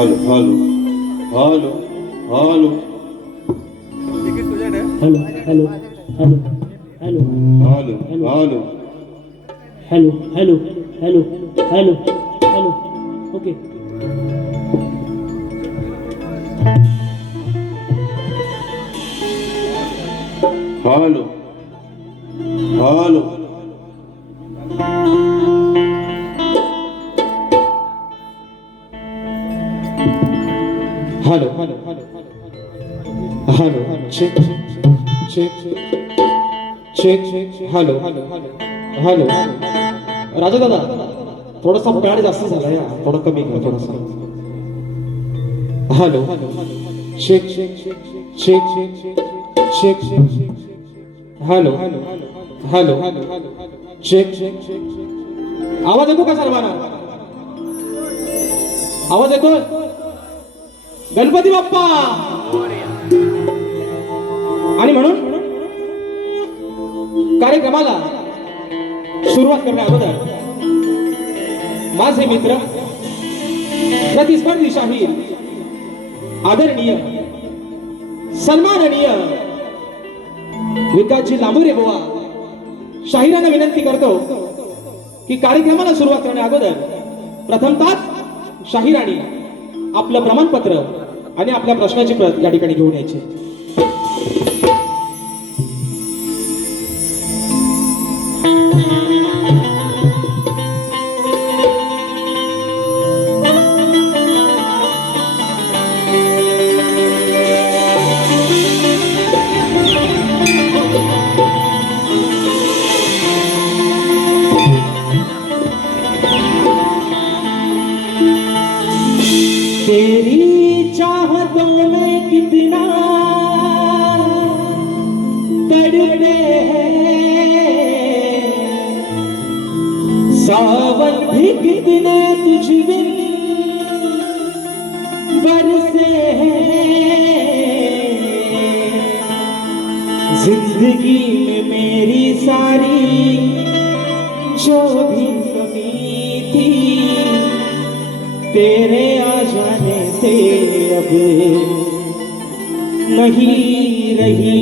Hello hello hello hello hello hello hello hello hello hello hello hello hello hello hello okay hello hello hello hello hello check check check hello hello Raja दादा थोडासा pad जास्त झाला या थोडा कमी कर थोडासा hello check check check hello hello check आवाज येतो का सर्वांना आवाज येतोय गणपती बाप्पा आणि म्हणून कार्यक्रमाला सुरुवात करण्या अगोदर माझे मित्र प्रतिस्पर्धी शाहीर आदरणीय सन्माननीय विकासजी लांबुरे बुवा शाहिरांना विनंती करतो की कार्यक्रमाला सुरुवात करण्या अगोदर प्रथमतः शाहिरांनी आपलं प्रमाणपत्र आणि आपल्या प्रश्नाची प्रत या ठिकाणी घेऊन यायची तेरी चाहतों में कितना तड़पे हैं सावन भी कितने तुझ बिन बरसे हैं जिंदगी में मेरी सारी जो भी कमी थी तेरे आ जाने से अब नहीं रही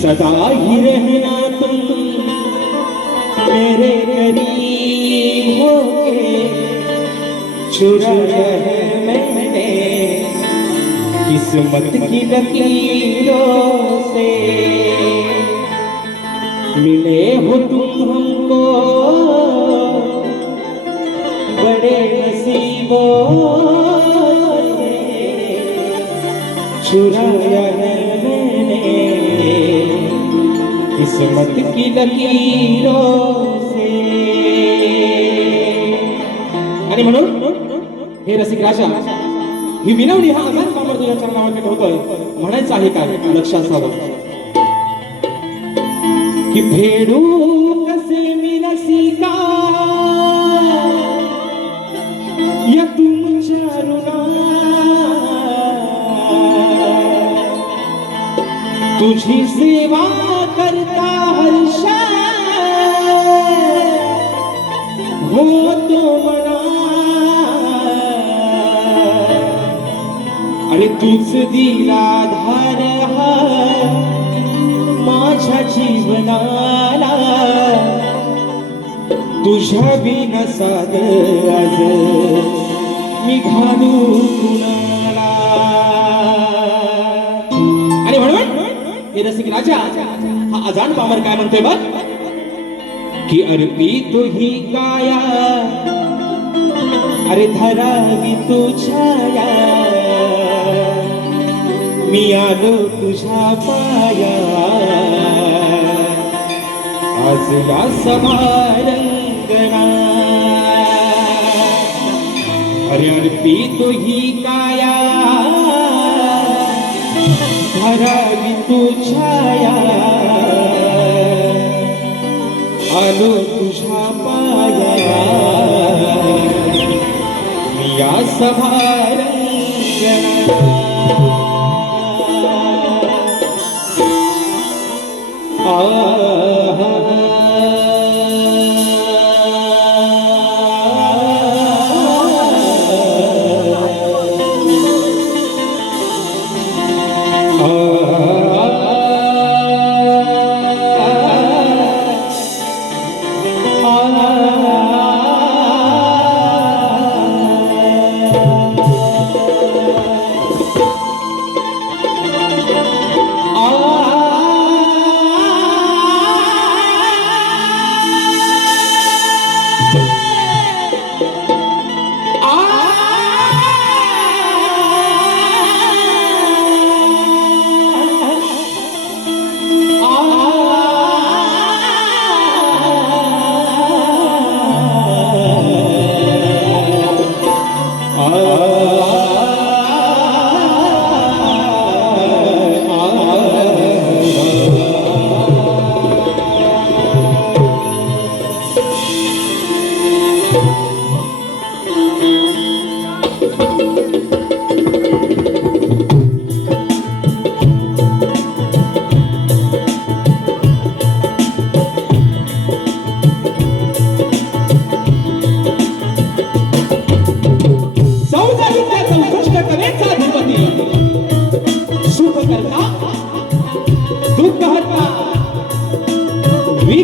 सदा ही रहना तुम मेरे करीब होके चुराया है मैंने किस्मत की लकीरों से मिले हो तुम हमको बड़े नसीबों से चुराया है मैंने किस्मत की लकीरों से आणि म्हणून हे रसिक राजा ही विनवणी हा आजार कामर तुझ्या चरणावर होतोय म्हणायचं आहे काय लक्षात असावं कि फेडू कसे मी रसिका या तुमच्या ऋणा तुझी सेवा करता हर्षा होतो मना अरे तूच दिला धार माझ्या जीवनाला तुझ्या बिना साध आज मी घालू कुणाला आणि म्हणून हे रसिक राजा हा अजान पामर काय म्हणतोय बघ की अर्पित ही काया अरे धरावी तू छाया मी आलो तुझ्या पाया आज या समारंगणा अरे अर्पित ही काया धरावी तू छाया आलो तुझ्या पाया मी या समारंगणा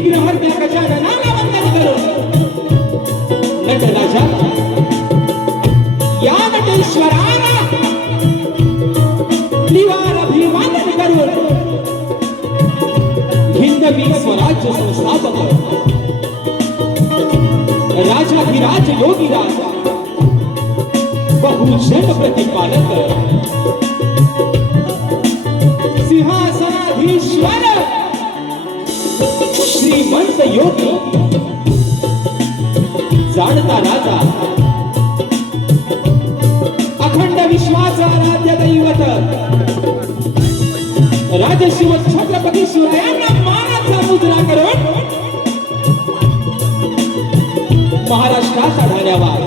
विग्रहर्त्या गजाननाला वंदन करून नटराजा या नटेश्वराला त्रिवार अभिवादन करून हिंदवी स्वराज्य संस्थापक राजाधिराज योगीराज बहुजन प्रतिपालक सिंहासनाधीश्वर श्रीमंत योगी जाणता राजा अखंड विश्वासाराध्य दैवत राजशिव छत्रपती शिवरायांना मानाचा मुद्रा करून महाराष्ट्राचा धन्यवाद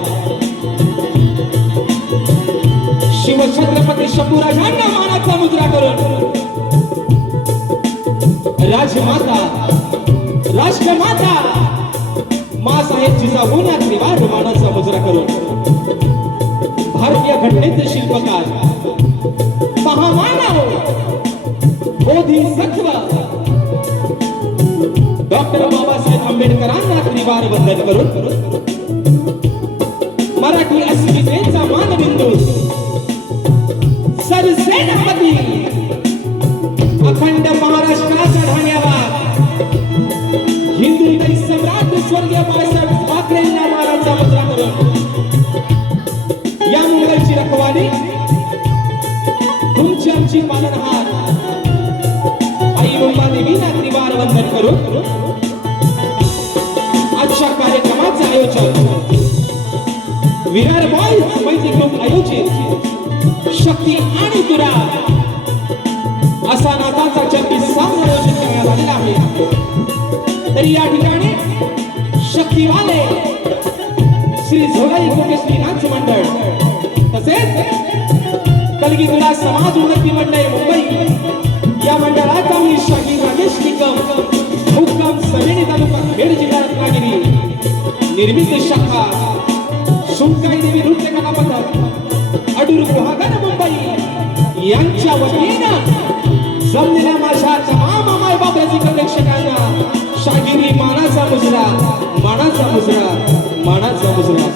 शिवछत्रपती शंभूराजांना मानाचा मुद्रा करून राजमाता राष्ट्रमाता मासाहेब जिजाऊंना त्रिवार मानाचा मुजरा करून भारतीय घटनेचे शिल्पकार महामानव बोधिसत्व डॉक्टर बाबासाहेब आंबेडकरांना त्रिवार वंदन करून मराठी अस्मितेचा मानबिंदू सरसेनापती अखंड महाराष्ट्राचा धन्यवाद हिंदू सम्राट स्वर्गीय बाळासाहेब ठाकरेंना मानाचा मुद्रा करून या मुंबईची रखवाली तुमची आमची पालनहार आई मुंबादेवींना त्रिवार वंदन करून आजच्या कार्यक्रमाचे आयोजन विरार बॉयज मैत्री ग्रुप आयोजित शक्ती आणि तुरा असा नाताचा 26 आयोजित करण्यात आलेला आहे तरी या ठिकाणी शक्तीवाले श्री झोलाई कोकेश्वरी नाट्य मंडळ तसेच कलगीतुरा समाज उन्नती मंडळ मुंबई या मंडळाचा मी शाहीर राजेश निकम मुक्काम समेनी तालुका खेड जिल्हा रत्नागिरी निर्मित शाखा शुंकाई देवी नृत्य कला पथक अडूर गुहागर मुंबई यांच्या वतीनं जमलेल्या माझ्या तमाम मायबाप रसिक प्रेक्षकांना शाहिरी मानाचा मुजरा मानाचा मुजरा मानाचा मुजरा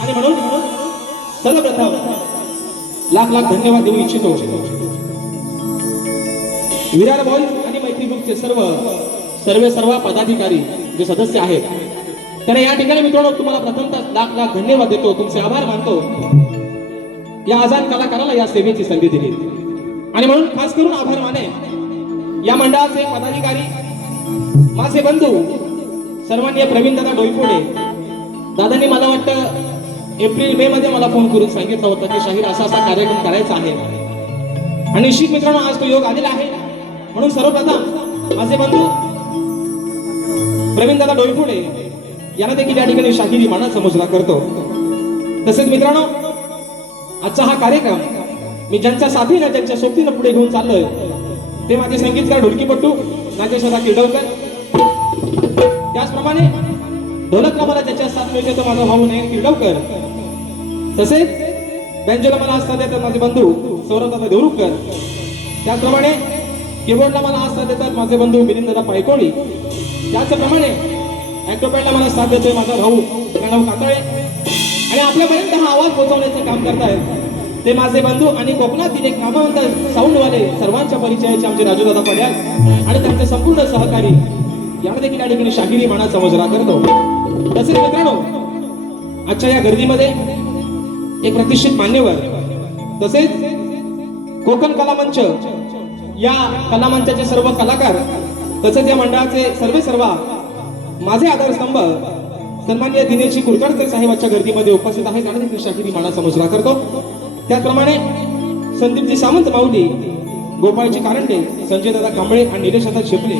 आणि म्हणून सर्वप्रथम लाख लाख धन्यवाद देऊ इच्छितो विरार बॉयज आणि मैत्री ग्रुपचे सर्व पदाधिकारी जे सदस्य आहेत त्यांना या ठिकाणी मित्रांनो तुम्हाला प्रथमतः लाख लाख धन्यवाद देतो तुमचे आभार मानतो या आजान कलाकाराला या सेवेची संधी दिली आणि म्हणून खास करून आभार माने या मंडळाचे पदाधिकारी माझे बंधू सर्वांनी प्रवीण दादा डोईफोडे दादांनी मला वाटतं एप्रिल मे मध्ये मला फोन करून सांगितलं होतं की शाहीर असा कार्यक्रम करायचा आहे आणि निश्चित मित्रांनो आज तो योग आलेला आहे म्हणून सर्वप्रथम माझे बंधू प्रवीण दादा डोईफोडे यांना देखील या ठिकाणी शाहिरी मानाचा मुजरा करतो तसेच मित्रांनो आजचा हा कार्यक्रम मी ज्यांच्या साथीनं ज्यांच्या सोबतीनं पुढे घेऊन चाललोय ते माझे संगीतकार ढोलकीपट्टू नागेश दादा किर्डवकर त्याचप्रमाणे ढोलकला मला ज्याच्या साथ मिळते तो माझा भाऊ नयन किर्डवकर तसेच बँजोला मला आज साथ देतात माझे बंधू सौरभ दादा देवरुखकर त्याचप्रमाणे कीबोर्डला मला आज साथ देतात माझे बंधू मिलिंद दादा पायकोळी त्याचप्रमाणे ऍक्टोपॅडला मला साथ देतोय माझा भाऊ प्रणव कातळे आणि आपल्यापर्यंत हा आवाज पोहोचवण्याचं काम करतायत ते माझे बंधू आणि कोकणातील एक नामवंत साऊंडवाले सर्वांच्या परिचयाचे आमचे राजूदादा पड्याल आणि त्यांचे संपूर्ण सहकारी यांना देखील या ठिकाणी शाहिरी मानाचा मुजरा करतो तसेच मित्रांनो आजच्या या गर्दीमध्ये एक प्रतिष्ठित मान्यवर तसेच कोकण कलामंच या कलामंचाचे सर्व कलाकार तसेच या मंडळाचे सर्व माझे आधारस्तंभ सन्माननीय दिनेशजी कुलकर्णी साहेब आजच्या गर्दीमध्ये उपस्थित आहेत आणि देखील शाहिरी मानाचा मुजरा करतो त्याचप्रमाणे संदीपजी सामंत माऊली गोपाळजी कारंडे संजय दादा कांबळे आणि निलेश दादा शिपले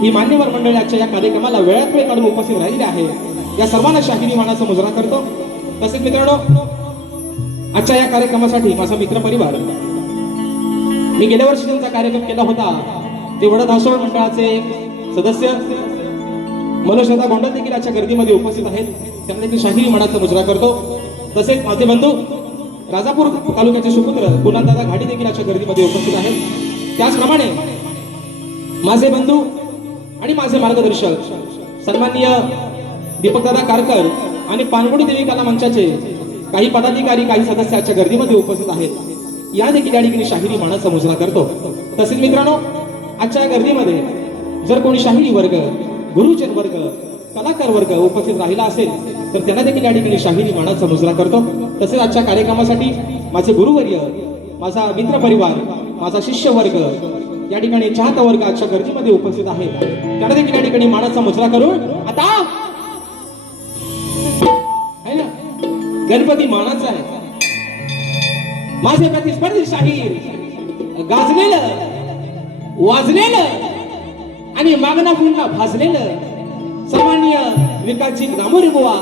ही मान्यवर मंडळी आजच्या या कार्यक्रमाला वेळात वेळ काढून उपस्थित राहिलेले आहे या सर्वांना शाहिरी मानाचा मुजरा करतो तसेच मित्रांनो आजच्या या कार्यक्रमासाठी माझा मित्र परिवार मी गेल्या वर्षी त्यांचा कार्यक्रम केला होता ते वडद हासोळ मंडळाचे सदस्य मनोजदादा गोंडल देखील आजच्या गर्दीमध्ये उपस्थित आहेत त्यांना देखील शाहिरी मानाचा मुजरा करतो तसेच माझे बंधू राजापूर तालुक्याचे सुपुत्र कुणालदादा घाडी देखील आजच्या गर्दीमध्ये उपस्थित आहेत त्याचप्रमाणे माझे बंधू आणि माझे मार्गदर्शक सन्माननीय दीपकदादा कारकर आणि पानगुडी देवी कला मंचाचे काही पदाधिकारी काही सदस्य आजच्या गर्दीमध्ये उपस्थित आहेत. या देखील या ठिकाणी शाहिरी मानाचा मुजरा करतो. तसेच मित्रांनो, आजच्या गर्दीमध्ये जर कोणी शाहिरी वर्ग, गुरुजन वर्ग, कलाकार वर्ग उपस्थित राहिला असेल तर त्यांना देखील या ठिकाणी शाहिरी मानाचा मुजरा करतो. तसेच आजच्या कार्यक्रमासाठी माझे गुरुवर्य, माझा मित्र परिवार, माझा शिष्य वर्ग, या ठिकाणी चाहता वर्ग आजच्या गर्दीमध्ये उपस्थित आहे. त्यांना देखील या ठिकाणी मानाचा मुजरा करून आता आहे ना, गणपती मानाचा आहे. माझे प्रतिस्पर्धी शाहीर गाजलेलं, वाजलेलं आणि मागणा पुन्हा भाजलेलं सन्माननीय विकासजी दामोरे बुवा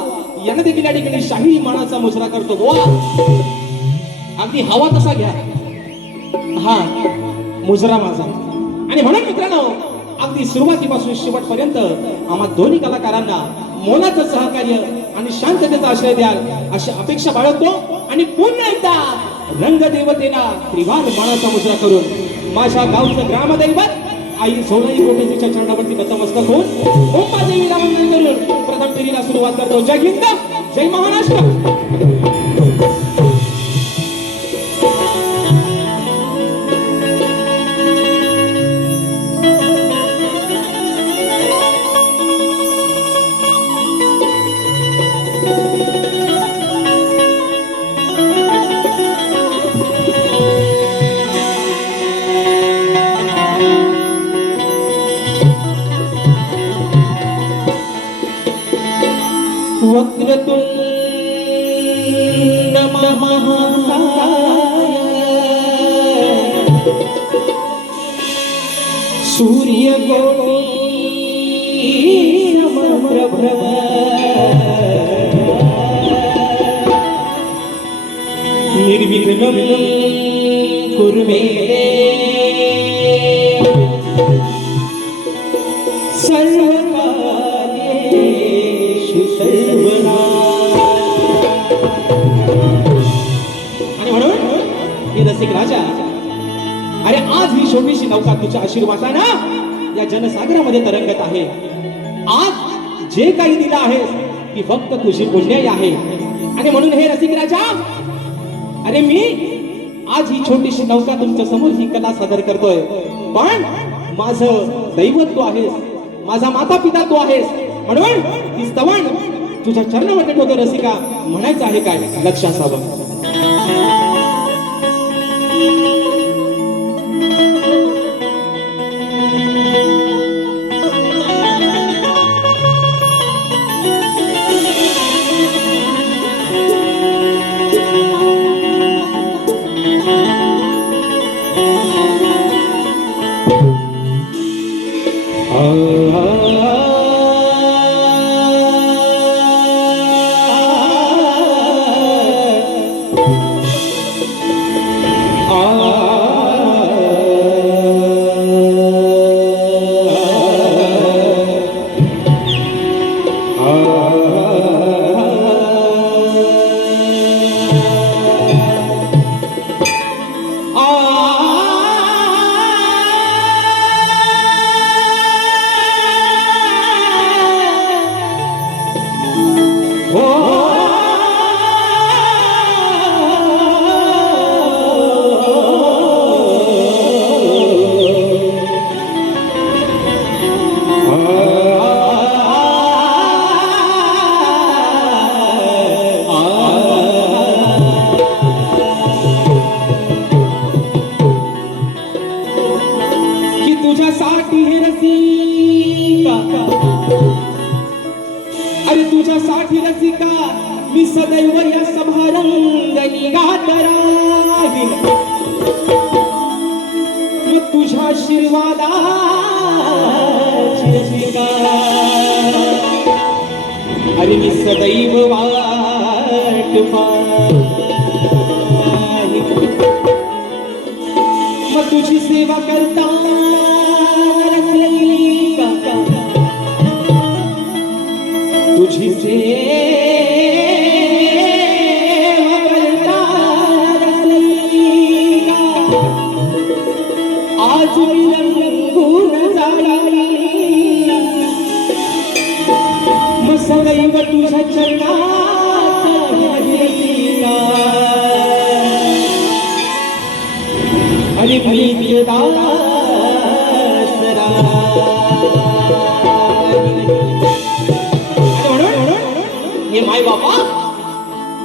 यांना देखील या ठिकाणी शाहिरी मानाचा मुजरा करतो. बुवा अगदी हवा तसा घ्या, हा मुजरा माझा. आणि म्हणून मित्रांनो, अगदी सुरुवातीपासून शेवटपर्यंत आम्हा दोन्ही कलाकारांना मोलाचं सहकार्य आणि शांततेचा आश्रय द्याल अशी अपेक्षा बाळगतो. आणि पुन्हा एकदा रंगदेवतेला त्रिवार मानाचा मुजरा करून माझ्या गावचं ग्रामदैवत आई सोनाई कोटेच्या चरणावरती नतमस्तक होऊन मुंबा देवीला वंदन करून प्रथम फेरीला सुरुवात करतो. जय हिंद, जय महाराष्ट्र. वक्रतुंड महाकाय सूर्यकोटि समप्रभ निर्विघ्नं कुरु मे सर्वकार्येषु सर्वदा. आणि म्हणून हे रसिक राजा, अरे आज ही छोटीशी नौका तुझ्या आशीर्वादानं या जनसागरामध्ये तरंगत आहे. आज जे काही दिलं आहे ती फक्त तुझी पुण्याई आहे. आणि म्हणून हे रसिक राजा, अरे मी आज ही छोटीशी नौका तुमच्या समोर ही कला सादर करतोय. पण माझं दैवत तू आहेस, माझा माता पिता तू आहेस. म्हणून ती स्तवन तुझ्या चरणामध्ये ठेवतो. रसिका, म्हणायचं आहे काय, लक्ष असावं. तुझ्यासाठी हे रसिका, अरे तुझ्यासाठी रसिका मी सदैव या सभारंगणी गात राहील. मी तुझ्या आशीर्वादाची रसिका, अरे मी सदैव वाट पाहील. मग तुझी सेवा करता तुझी सेवा करता आज मी रंगून जाईल. तुझ्या चरणात आणि प्रीत दासरा हे माय बापा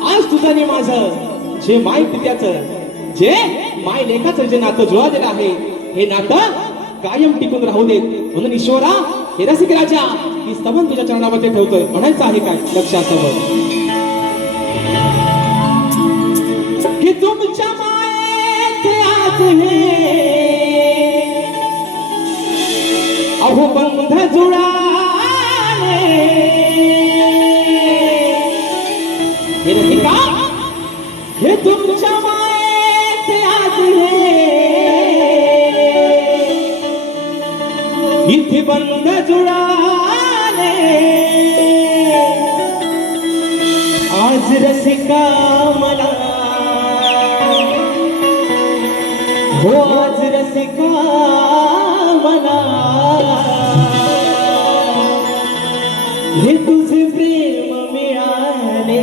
आज तुझं आणि माझं जे माय पित्याचं जे माय लेखाचं जे नातं जुळालेलं आहे हे नातं कायम टिकून राहू देत म्हणून ईश्वरा हे रसिक राजा ही स्तवन तुझ्या चरणामध्ये ठेवतोय म्हणायचं आहे काय लक्षासमोर की तुमच्या मायेत आज हे अहो बंध जुळाले हे रसिका हे तुमच्या मायेत आज हे इथे बंध जुळाले आज रसिका मला हो आज रसिका मला हे तुझे प्रेम मिळाले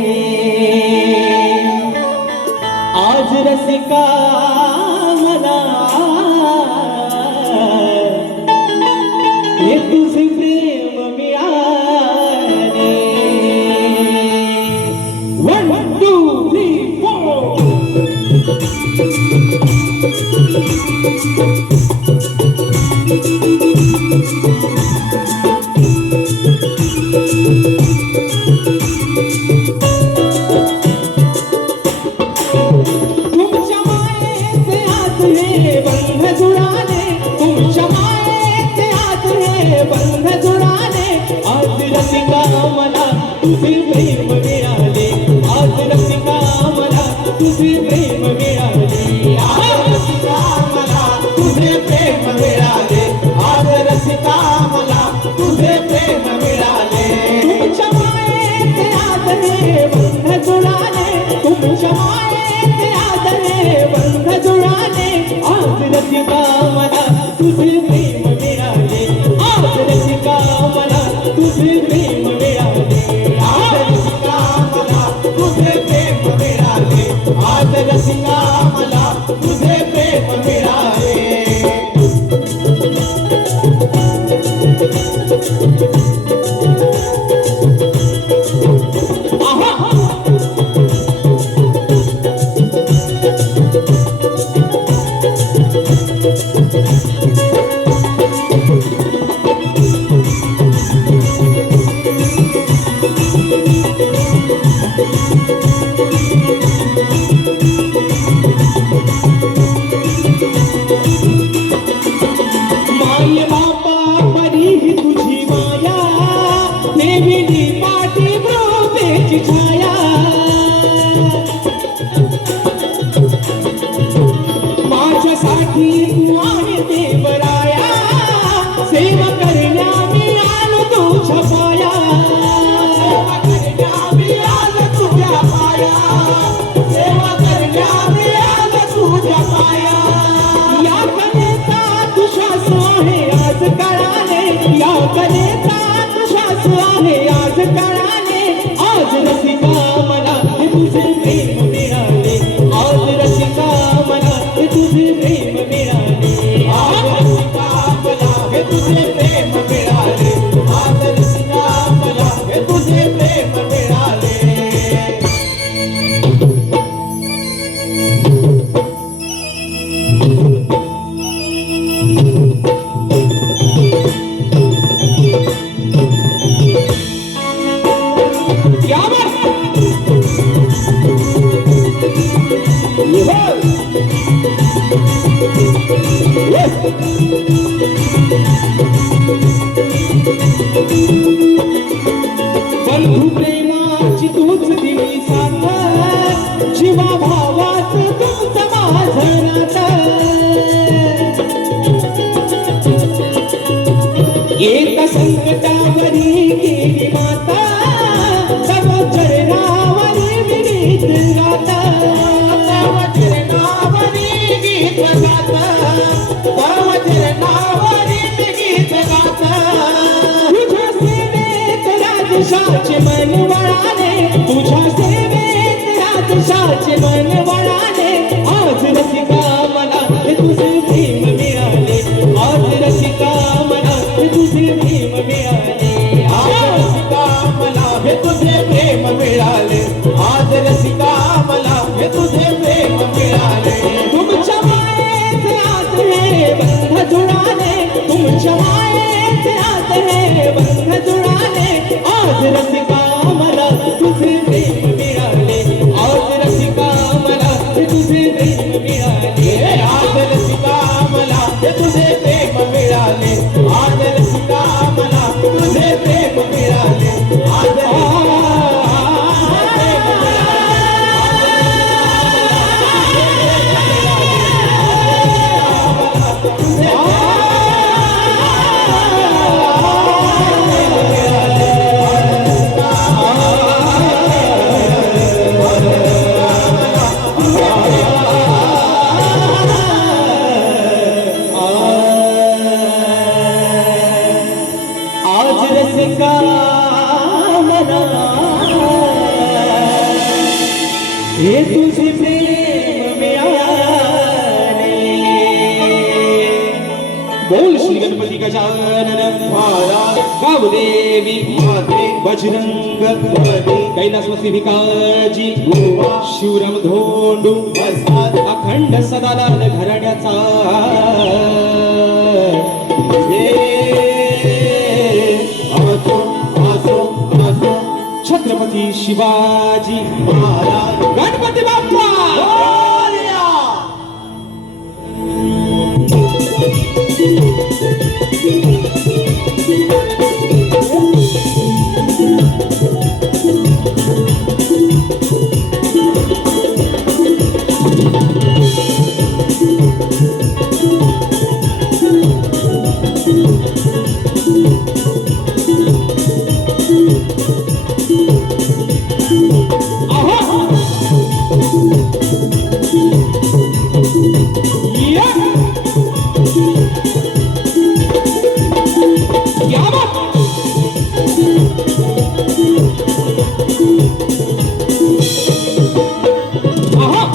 आज रसिका मला हे तुझे प्रेम मिळाले 1 2 3 तुमच्या मायेचे आज हे बंध जुळाले तुमच्या मायेचे आज हे बंध जुळाले आज रसिका मला तुझे प्रेम मिळाले आज रसिका मला तुझे प्रेम मिळाले आज रसिका मला तुझे प्रेम मिळाले आज रसिका मला तुझे प्रेम मिळाले तुमच्या मायेचे आज हे बंध जुळाले तुमच्या मायेचे आज हे बंध जुळाले आज रसिका मला तुझे प्रेम मिळाले आज रसिका मला तुझे प्रेम मिळाले आज रसिका मला तुझे प्रेम मिळाले आज रसिका मला तुझे प्रेम मिळाले माय बापा परी तुझी माया देविनी पाठी ब्रोतेची छाया माझ्यासाठी तू आहे देवराया सेवा करण्या मी आलो तुझ्या पाया सेवा करण्या मी आलो तुझ्या पाया सेवा करण्या मी आलो तुझ्या पाया या कलेचा तुझ्यास आहे आज कळाले या कलेचा तुझ्यास आहे आज कळाले आज रसिका मला हे तुझे प्रेम मिळाले आज रसिका मला हे तुझे प्रेम मिळाले आज रसिका मला हे तुझे प्रेम मिळाले आज रसिका मला हे तुझे प्रेम मिळाले क्या बात बंधू प्रेमाची तूच दिली साथ जीवा भावाच तुमचं माझं नातं एका संकटावरी गेली माता सर्व चरणावरी मी गीत गाता सर्व चरणावरी गीत गाता सर्व चरणावरी मी गीत गाता तुझ्या सेवेत राजशाचे मन वळा रसिकाचे मन वळाले आज रसिका मला हे तुझे प्रेम मिळाले आज रसिका मला हे तुझे प्रेम मिळाले आज रसिका मला हे तुझे प्रेम मिळाले आज रसिका मला हे तुझे प्रेम मिळाले तुमच्या मायेचे आत हे बंध जुळाले तुमच्या मायेचे आत हे बंध जुळाले आज रसिका मला तुझे प्रेम मिळाले आज रसिका मला हे तुझे प्रेम मिळाले आज रसिका मला हे तुझे प्रेम मिळाले आज रसिका मला तुझे प्रेम मिळाले आज आज रसिका मला हे तुझे प्रेम मिळाले बोल श्री गणपती गजानन महाराज गावदेवी माते बजरंग बली कैलासवासी भिकाजी गोवा शिवराम धोंडू वसाद अखंड सदालाल घराण्याचा आसो आसो आसो छत्रपती शिवाजी महाराज गणपती बाप्पा बोलिया या! या बाप! आहा!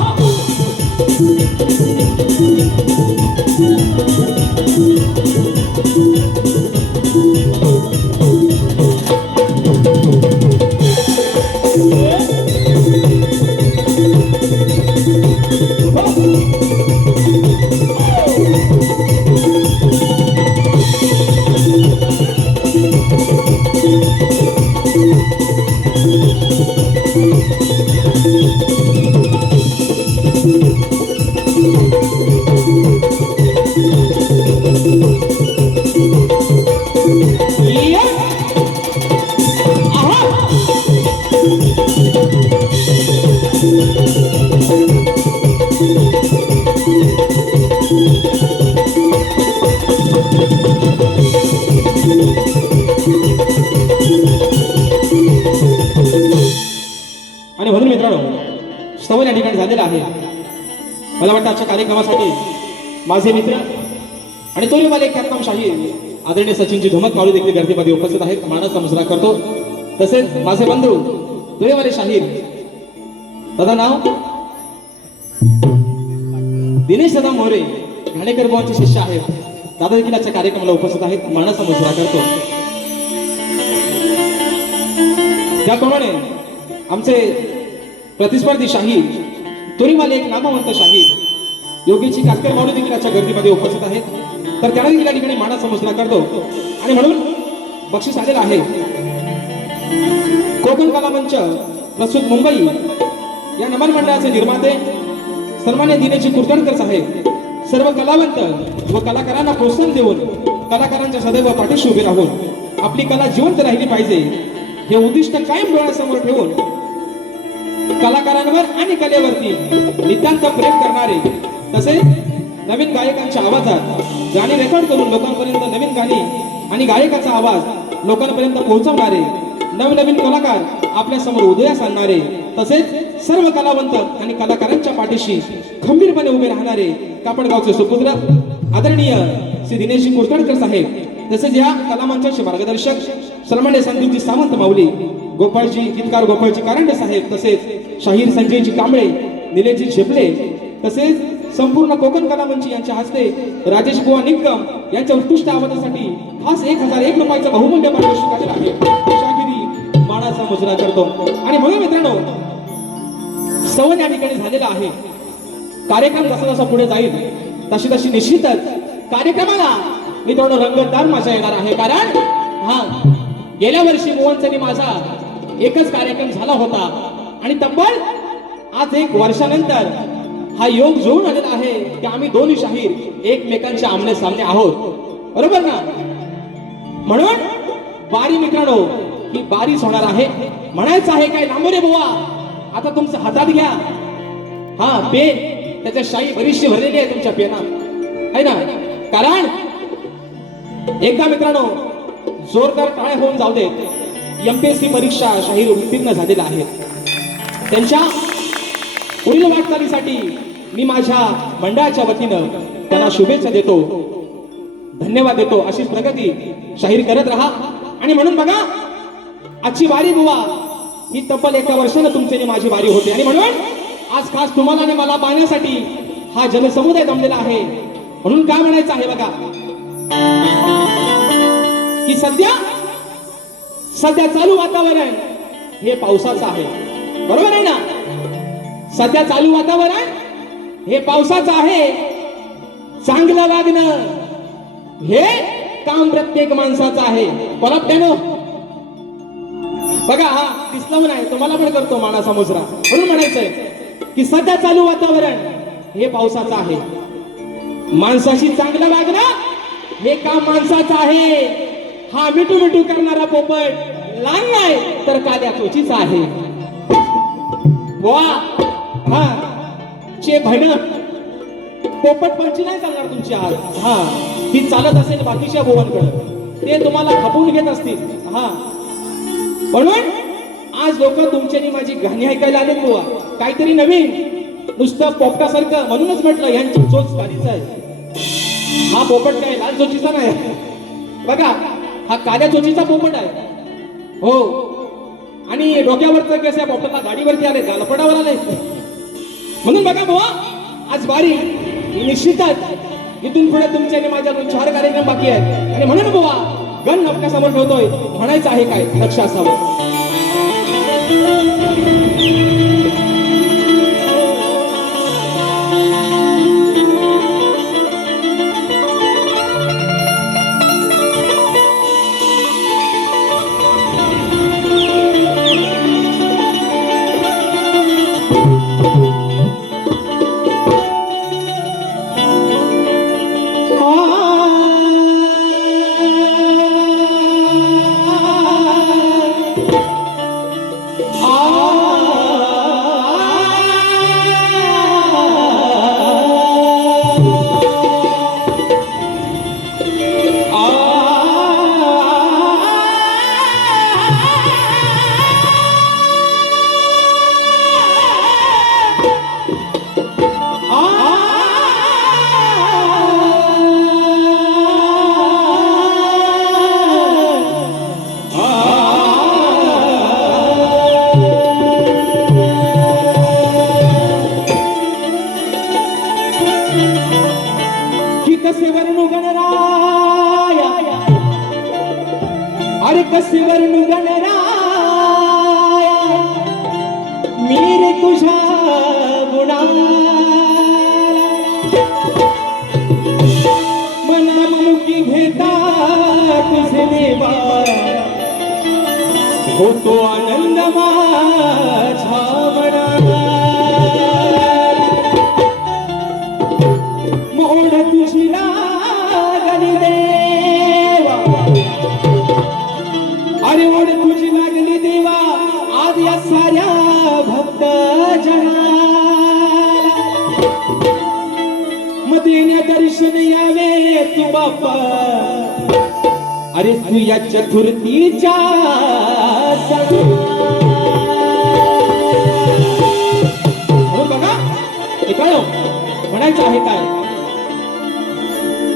या! आहा! आणि म्हणून मित्रांनो स्तवन या ठिकाणी झालेला आहे मला वाटतं आजच्या कार्यक्रमासाठी माझे मित्र आणि तोरीवाले ख्यातनाम शाहीर आदरणीय सचिनजी धुमक माळू देखील गर्दीमध्ये उपस्थित आहेत मानाचा मुजरा करतो तसेच माझे बंधू तोरीवाले शाहीर दादा नाव दिनेश दादा मोरे घाणेकर बुवांचे शिष्य आहेत दादा देखील आजच्या कार्यक्रमाला उपस्थित आहेत मानाचा मुजरा करतो त्याप्रमाणे आमचे प्रतिस्पर्धी शाहीर तोरीवाले एक नामवंत शाहीर योगीची कासकर माळू देखील आजच्या गर्दीमध्ये उपस्थित आहेत तर त्यांना देखील या ठिकाणी मानाचा मुजरा करतो आणि म्हणून बक्षीस आलेलं आहे कोकण कला मंच प्रस्तुत मुंबई या नमन मंडळाचे निर्माते सन्मान्य दिनेशजी कुरतडकर साहेब सर्व कलावंत व कलाकारांना प्रोत्साहन देऊन कलाकारांच्या सदैव पाठीशी उभे राहून आपली कला जिवंत राहिली पाहिजे हे उद्दिष्ट कायम डोळ्यासमोर ठेवून कलाकारांवर आणि कलेवरती नितांत प्रेम करणारे तसेच नवीन गायकांच्या आवाजात गाणी रेकॉर्ड करून लोकांपर्यंत नवीन गाणी आणि गायकाचा आवाज लोकांपर्यंत पोहोचवणारे नवनवीन कलाकार आपल्या समोर उदयास आणणारे तसेच सर्व कलावंत आणि कलाकारांच्या पाठीशी खंबीरपणे उभे राहणारे कापडगावचे सुपुत्र आदरणीय श्री दिनेशजी कुरतडकर साहेब तसेच या कलामंचाचे मार्गदर्शक सन्मान्य संदीपजी सावंत माऊली गोपाळजी गीतकार गोपाळजी कारंडे साहेब तसेच शाहीर संजयजी कांबळे, निलेशजी झेपले तसेच संपूर्ण कोकण कला मंच यांच्या हस्ते राजेश बुवा निक्कम यांच्या उत्कृष्ट आवाजासाठी खास 1001 रुपयाचं बहुमूल्य पारितोषिक आलेलं आहे. शाहिरी मानाचा मुजरा करतो. आणि म्हणून मित्रांनो, संवाद या ठिकाणी झालेला आहे. कार्यक्रम जसा जसा पुढे जाईल तशी तशी निश्चितच कार्यक्रमाला मित्रांनो रंगतदार मजा येणार आहे. कारण गेल्या वर्षी मोहनचनी माझा एकच कार्यक्रम झाला होता आणि तब्बल आज 1 वर्षानंतर हा योग जुळून आलेला आहे की आम्ही दोन्ही शाहीर एकमेकांच्या आमने सामने आहोत. बरोबर ना? म्हणून बारी मित्रांनो ही बारीच होणार आहे. म्हणायचं आहे काय लांबोरे बुवा, आता तुमचं हातात घ्या पेन, त्याच्या शाई बरीचशी भरलेली आहे तुमच्या पेनात, है ना? कारण एकदा मित्रांनो जोरदार टाळ्या होऊन जाऊ देत. एमपीएससी परीक्षा शाहीर उत्तीर्ण झालेला आहे. त्यांच्या पुढील वाटचालीसाठी मी माझ्या मंडळाच्या वतीनं त्यांना शुभेच्छा देतो, धन्यवाद देतो. अशीच प्रगती शाहीर करत राहा. आणि म्हणून बघा, आजची वारी बुवा ही तब्बल 1 वर्षानं तुमची माझी वारी होते. आणि म्हणून आज खास तुम्हाला आणि मला पाहण्यासाठी हा जनसमुदाय जमलेला आहे. म्हणून काय म्हणायचं आहे बघा, की सध्या चालू वातावरण हे पावसाचं आहे. बरोबर आहे ना? सध्या चालू वातावरण हे पावसाचं आहे. चांगलं वागणं हे काम प्रत्येक माणसाचं आहे. परापट्यानं बघा, दिसलं नाही तुम्हाला पण करतो मानाचा मुजरा. म्हणून म्हणायचंय की सध्या चालू वातावरण हे पावसाचं आहे. माणसाशी चांगलं वागणं हे काम माणसाचं आहे. हा मिठू मिठू करणारा पोपट लहान नाही तर काल्या चोचीचा आहे. वा चे भैन पोपट पंची नाही चालणार तुमची आज. ती चालत असेल बाकीच्या बोवांकडे, ते तुम्हाला खपवून घेत असतील. म्हणून आज लोक तुमच्यानी माझी गाणी ऐकायला आलेत बुवा, काहीतरी नवीन, नुसतं पोपटासारखं. म्हणूनच म्हटलं यांची चोच कालीच आहे. हा पोपट काय लाल चोचीचा नाही बघा, हा काल्या चोचीचा पोपट आहे. हो, आणि डोक्यावरचं केस या पोपटाला गाडीवरती आले, गालपटावर आले. म्हणून बघा बुवा, आज वारी निश्चितच इथून पुढे तुमच्या आणि माझ्या 4 कार्यक्रम बाकी आहेत. आणि म्हणून बुवा गण आपल्या समोर ठेवतोय. म्हणायचं आहे काय, लक्ष असावं. कसे वर्णू गणराया, अरे कसे वर्णू गणराया, मी रे तुझ्या गुणाला मना मुकी घेता तुझे देवा, होतो आनंद माझ्या मनाला. मोड तुझी लागली देवा, अरे ओढ तुझी लागली देवा, आज या साऱ्या भक्त जनाला. मग येण्या दर्शन यावे तू बाप्पा, अरे तू या चतुर्थीच्या बघा मित्रांनो, म्हणायचं आहे काय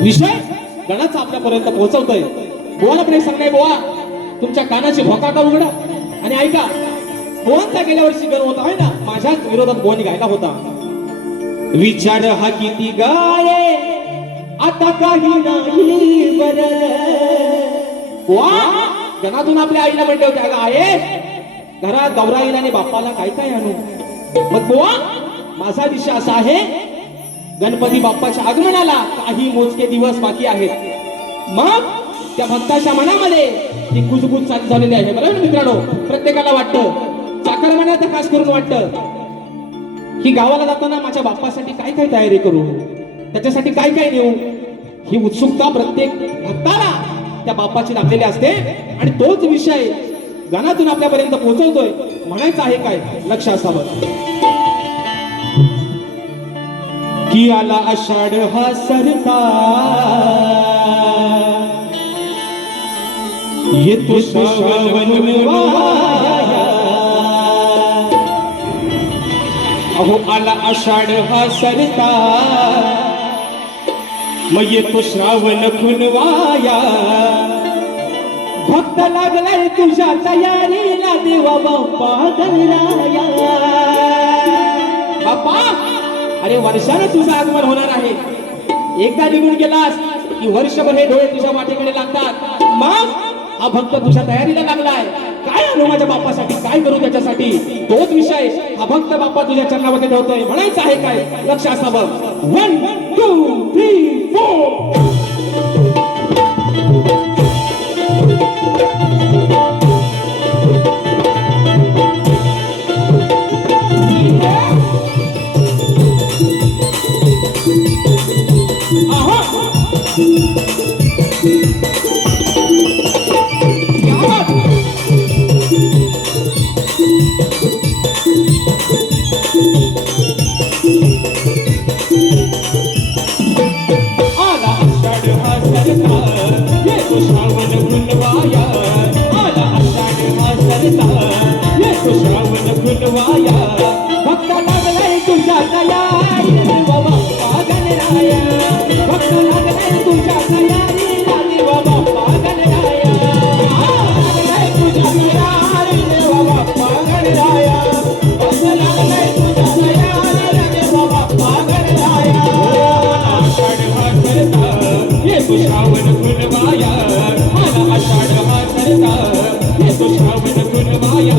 विषय गणाचा आपल्यापर्यंत पोहोचवतोय. बोला पण एक सांगणार बुवा, तुमच्या कानाची भोका का उघडा आणि ऐका. बोनचा गेल्या वर्षी गण होता आहे ना, माझ्याच विरोधात बोन गायला होता. विचार हा किती गाये आता काही नाही बरं. वा गणातून आपल्या आईला म्हणले होते, अगं आहे घरात गौरा येईल आणि बाप्पाला काय काय आणू. मग बुवा माझा दिशा असा आहे, गणपती बाप्पाच्या आगमनाला काही मोजके दिवस बाकी आहेत. मग त्या भक्ताच्या मनामध्ये ती कुजबुज चालू झालेली आहे. बरोबर ना मित्रांनो, प्रत्येकाला वाटतं, चाकरमान्यात खास करून वाटतं की गावाला जाताना माझ्या बाप्पासाठी काय काय तयारी करू, त्याच्यासाठी काय काय नेऊ. ही उत्सुकता प्रत्येक भक्ताला त्या बाप्पाची लागलेली असते आणि तोच विषय गाण्यातून आपल्यापर्यंत पोहोचवतोय. म्हणायचं आहे काय, लक्ष असावं की आला आषाढ हा सरता, येतो श्रावण वाया. अहो आला आषाढ हा सरता, मग येतो श्रावण खुनवाया. भक्त लागलाय तुझ्या तयारीला देवा बाप्पा गणराया. बाप्पा अरे वर्षानं तुझं आगमन होणार आहे. एकदा निघून गेलास की वर्षभर हे डोळे तुझ्या वाटेकडे लागतात. मग हा भक्त तुझ्या तयारीला लागलाय, काय आणू माझ्या बाप्पासाठी, काय करू त्याच्यासाठी. तोच विषय हा भक्त बाप्पा तुझ्या चरणामध्ये ठेवतोय. म्हणायचं आहे काय, लक्ष असावं. 1 2 3 4. भक्त लागलाय तुझ्या तयारी बाप्पा गणराया. भक्त लागलाय तुझ्या तयारी बाप्पा गणराया. लागलाय तुझ्या तयारी बाप्पा गणराया. भक्त लागलाय तुझ्या तयारी बाप्पा गणराया. आषाढ हा सरता, येतो श्रावण खुनवाया. मला आषाढ हा सरता, येतो श्रावण खुनवाया.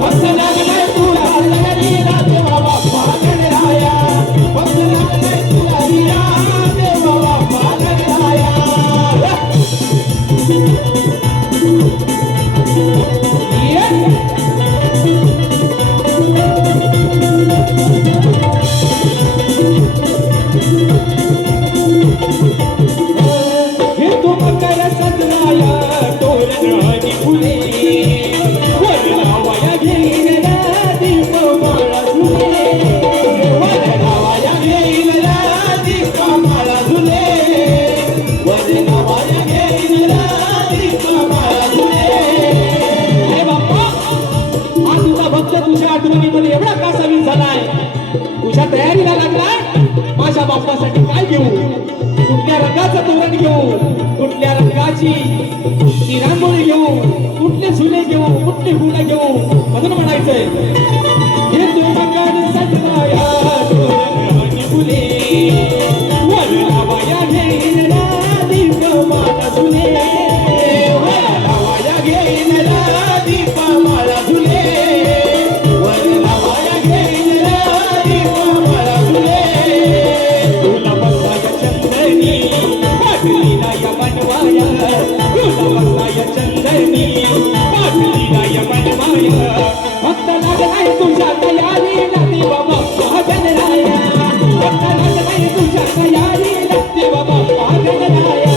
भक्त लागलाय तुला तयारीला देवा बाप्पा गणराया. भक्त लागलाय तुला देवा बाप्पा गणराया. हे तू मकर सजनाया तोरण आणि फुले. तुझ्या आठवणीमध्ये एवढा का सामील झालाय, तुझ्या तयारीला लागलाय. माझ्या बाप्पासाठी काय घेऊ, कुठल्या रंगाचं तोरण घेऊ, कुठल्या रंगाची ती रांगोळी घेऊ, कुठले झुले घेऊ, कुठली फुलं घेऊ. म्हणून म्हणायचंय हे तू मकर सजनाया तोरण आणि फुले. वर लावाया घेईन दीप माला झुले. वर लावाया घेईन दीप माला झुले. तुला बसाया चंदनी पाठलीला या बनवाया. तुला बसाया चंदनी पाठलीला या बनवाया. भक्त लागलाय तुझ्या तयारीला देवा बाप्पा गणराया. भक्त लागलाय तुझ्या तयारीला देवा बाप्पा गणराया.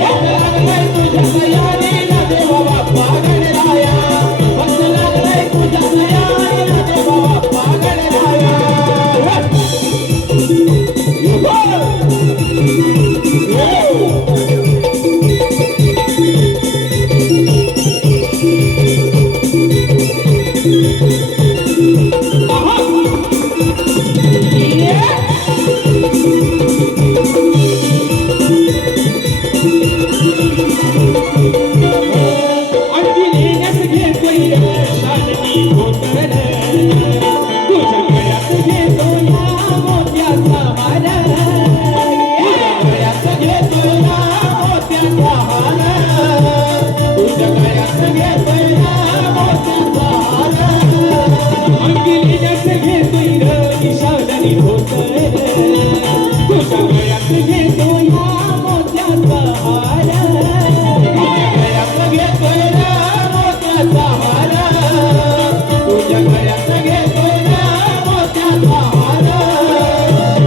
भक्त लागलाय तुझ्या तयारीला देवा बाप्पा गणराया. भक्त लागलाय तुझ्या तयारीला देवा बाप्पा गणराया. Yeah! तुझ्या गळ्यात घेतो या मोत्याचा हार गळ्यात घेतोय या मोत्याचा हार तुझ्या गळ्यात घेतो या मोत्याचा हार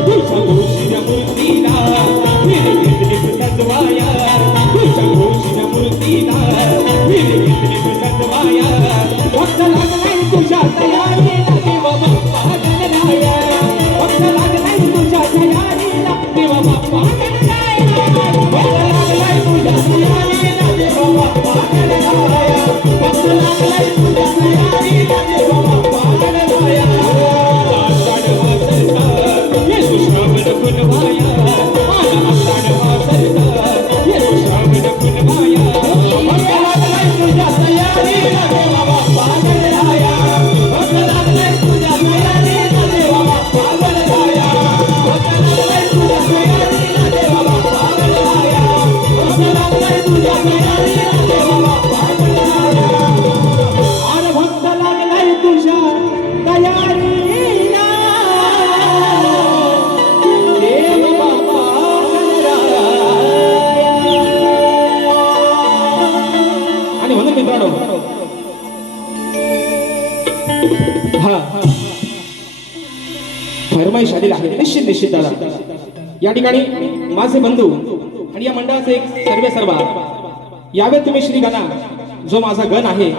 तुझ्या गोशीच्या मूर्तीला विरघेतली सजवाया तुझ्या गोशीच्या मूर्तीला विरघेतली सजवाया भक्त लागलाय तुझ्या तयारीला देव बाप्पा गणराया भक्त लागलाय तुझ्या तयारीला देव बाप्पा गणराया भक्त लागलाय तुझ्या तयारीला देव बाप्पा गणराया भक्त लागलाय तुझ्या तयारीला देव बाप्पा गणराया आषाढ सरता येसू श्रावण कुणवाया आषाढ सरता येसू श्रावण कुणवाया भक्त लागलाय तुझ्या तयारीला देव बाप्पा गणराया भक्त लागलाय तुझ्या तयारीला देव बाप्पा गणराया भक्त लागलाय तुझ्या तयारीला देव बाप्पा गणराया भक्त लागलाय तुझ्या तयारीला देव बाप्पा गणराया अरे भक्त लागलाय तुझ्या तयारीला देव बाप्पा गणराया आणि म्हणून मित्रांनो हा फरमाईश आलेला आहे निश्चित दादा या ठिकाणी माझे बंधू आणि या मंडळाचे एक सर्व यावेत तुम्ही श्री गणा जो माझा गण आहे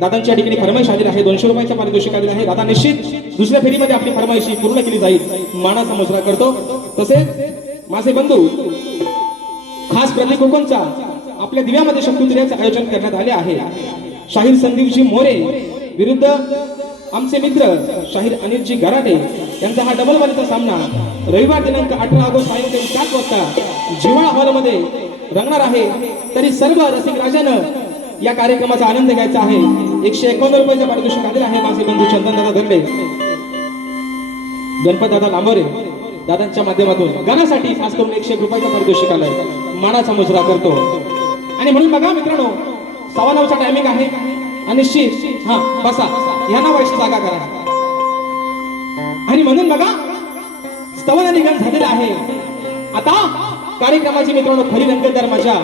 दादांच्या ठिकाणी फरमाईश आलेला आहे 200 रुपयाच्या पारितोषिक आलेला आहे दादा निश्चित दुसऱ्या फेरीमध्ये आपली फरमाईशी पूर्ण केली जाईल मानाचा मुजरा करतो तसेच माझे बंधू खास प्रतीक कोकणचा आपल्या दिव्यामध्ये शंकुतिर्याचे आयोजन करण्यात आले आहे शाहीर संदीपजी मोरे विरुद्ध आमचे मित्र शाहीर अनिलजी गराटे यांचा हा डबल वालीचा सामना रविवार दिनांक 18 ऑगस्ट सायंकाळी 7 वाजता जिवाळा हॉलमध्ये रंगणार आहे तरी सर्व रसिक राजानं या कार्यक्रमाचा आनंद घ्यायचा आहे 151 रुपयाचा पारितोषिक आलेला आहे माझे बंधू चंदन दादा धरडे गणपत दादा लांबोरे दादांच्या माध्यमातून गाण्यासाठी खास करून 101 रुपयाचा पारितोषिक आलाय मानाचा मुजरा करतो आणि म्हणून बघा मित्रांनो 9:15चा टायमिंग आहे अनिश्चित हा बसा ह्या नावाची जागा करा आणि म्हणून बघा स्तवन निघन झालेला आहे आता कार्यक्रमाची मित्रांनो खरी रंगतदार मजा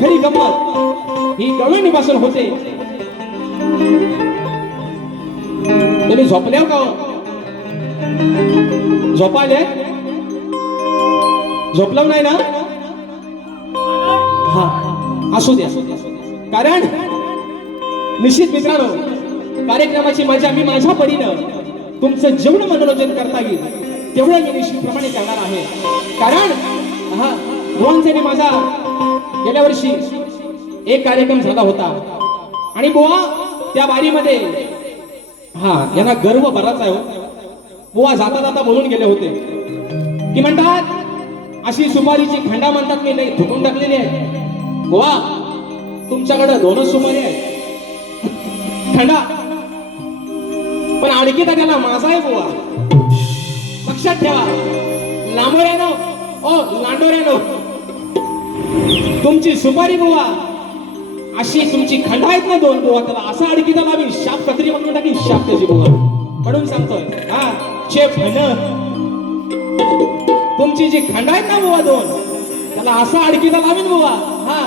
खरी गंमत ही गवळणीपासून होते तुम्ही झोपल्या का झोपाले झोपलं नाही ना हा असू द्या कारण निश्चित मित्रांनो कार्यक्रमाची मजा मी माझ्या परीनं तुमचं जेवढं मनोरंजन करता येईल तेवढं मी निश्चितप्रमाणे करणार आहे कारण हा रोहनने माझा गेल्या वर्षी एक कार्यक्रम झाला होता आणि बुवा त्या बारीमध्ये हा यांना गर्व बराच आहे बुवा जाता जाता बोलून गेले होते की म्हणतात अशी सुपारीची खंडा म्हणतात मी नाही थुकून टाकलेली आहे बुवा तुमच्याकडे 2च सुपारी आहेत खंडा पण आणखी तर त्याला माझा आहे बुवा लक्षात ठेवा लांबोऱ्यानो ओ लांडोऱ्यानो तुमची सुपारी बुवा अशी तुमची खंडा आहेत ना 2 बुवा त्याला असा अडकी त्याला मी शाप कत्री म्हणून टाकी शाप त्याची बुवा म्हणून सांगतोय हा चेप तुमची जी खंडा आहेत ना बुवा 2 त्याला असा अडकी त्याला लावीन बुवा हा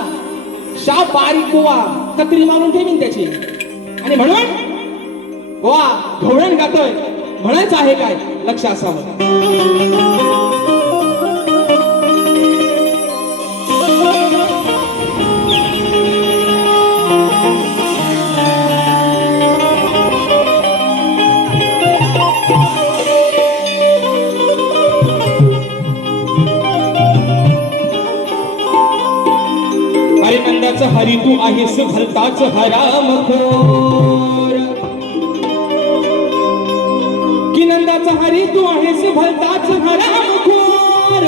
शाप बारीक बुवा कत्री मारून ठेवीन त्याची आणि म्हणून बुवा घवळण गातोय म्हणायचं आहे काय लक्ष असावं अरे नंदाचं हरी तू आहेस भलताच हरामखोर की नंदाचं हरी तू आहेस भलताच हरामखोर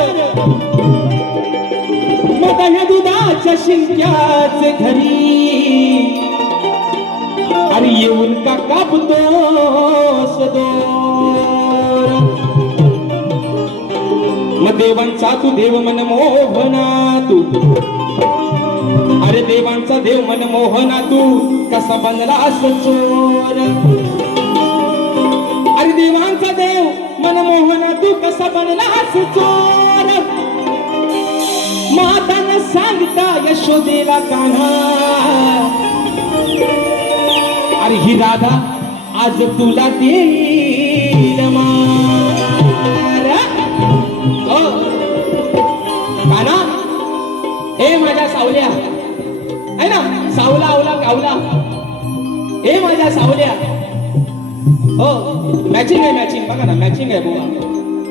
मग ह्या दुधाच्या शिंक्याचे घरी अरे येऊन का कापतोस दोर मग देवांचा तू देव मन मोहना तू अरे देवांचा देव मनमोहना तू कसा बनलास चोर अरे देवांचा देव मनमोहना तू कसा बनलास चोर मातानं सांगता यशोदेला कान्हा, अरे ही राधा आज तुला देईल मार. ओ कान्हा, ए माझ्या सावल्या, आहे ना सावला आवला कावला, ए माझ्या सावल्या. हो मॅचिंग आहे, मॅचिंग बघा ना, मॅचिंग आहे बुवा.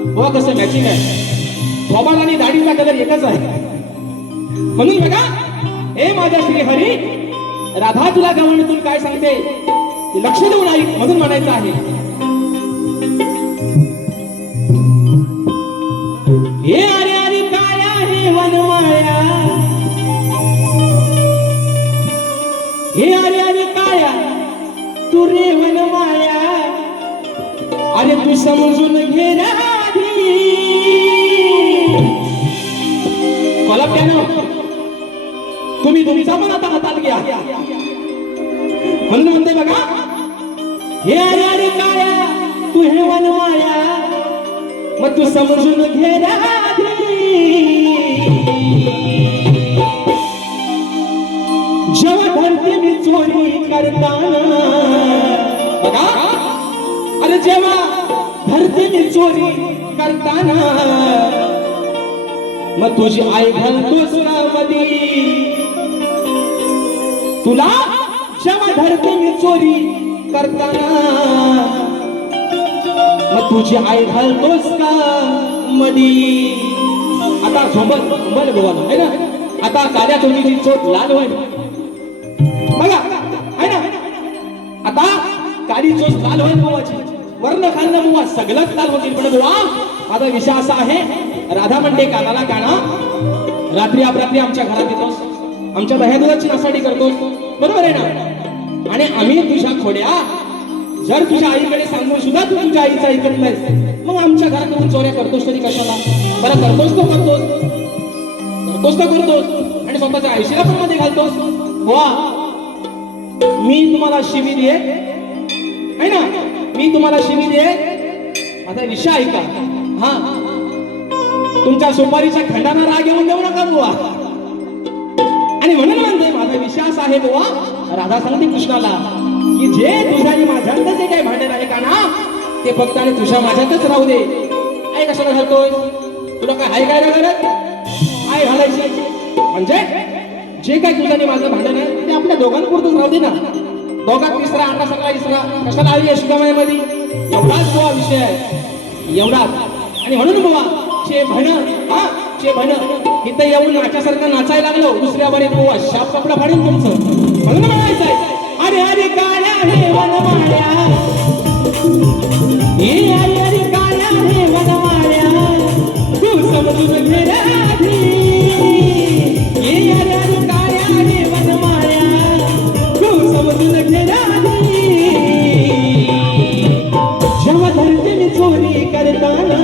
बुवा कसं मॅचिंग आहे, थोबाड आणि दाढीचा कलर एकच आहे. म्हणून बघा, हे माझ्या श्रीहरी, राधा तुला गवळणीतून काय सांगते ते लक्ष देऊन ऐक, म्हणून म्हणायचं आहे. हे अरे अरे काय आहे वनमाया, हे अरे अरे काय तू रे वनमाया, अरे तू समजून घे राधी. कोल्हाट्यानं तुम्ही तुमचा पण आता हातात घ्या, म्हणून म्हणते बघा, हे अरे अरे काया तू हे वनमाया, मग तू समजून घे राधी. जेव्हा धरते मी चोरी करताना, बघा अरे जेव्हा धरते मी चोरी करताना, मग तुझी आई घालतोस मधी. तुला जेव्हा धरते मी चोरी करताना, मग तुझी आई घालतोस का मधी. आता झोंबल झोंबल बोला है ना, आता काल्या चोरीची चोट लाल होईल बघा, है ना. आता काली चोच लाल होईल बुवाची, वर्ण खाल्लं बुवा सगळंच लाल होतील. पण बुवा माझा विषय असा आहे, राधा म्हणते कानाला काना, रात्री अपरात्री आमच्या घरात येतोस, आमच्या दह्या दुधाची नासाडी करतोस, बरोबर आहे ना. आणि आम्ही तुझ्या खोड्या, जर तुझ्या आईकडे सांगून सुद्धा तू तुझ्या आईचं ऐकत नाहीस, मग आमच्या घरात येऊन चोऱ्या करतोस तरी कशाला. बरं करतोस तो करतोस, करतोस तो करतोस, आणि स्वतःच्या आईशीला पण मध्ये घालतोस. वा मी तुम्हाला शिवी दे, आहे ना, मी तुम्हाला शिवी दे. माझा विषय ऐका, हा तुमच्या सुपारीच्या खंडाना राग येऊन देऊ नका बुवा. आणि म्हणून म्हणते माझा विषय असा आहे बुवा, राधा सांगते कृष्णाला की जे तुझ्या आणि माझ्यातच जे काही भांडण आहे का ना, ते फक्त आणि तुझ्या माझ्यातच राहू दे. आई कशाला घालतोय, तुला काय हाय काय घालत, आई घालायची म्हणजे जे काही तुझं आणि माझं भांडण आहे ते आपल्या दोघांपुरतच राहू दे ना. दोघात तिसरा, आता सगळा इसरा, कशाला आली यशोदामाईमध्ये. एवढाच बुवा विषय आहे, एवढाच. आणि म्हणून बुवा चे भण, हा चे भण इथं येऊन नाच्यासारखं नाचायला लागलो, दुसऱ्या बरे बुवा शाप कपडा फाडून तुमचं. म्हणून म्हणायचंय, अरे अरे काळ्या हे वनमाळ्या, हे अरे अरे काळ्या हे वनमाळ्या, तू समजून घे राधी. हे अरे अरे काळ्या हे वनमाळ्या, तू समजून घे राधी. जेव्हा धरते मी चोरी करताना,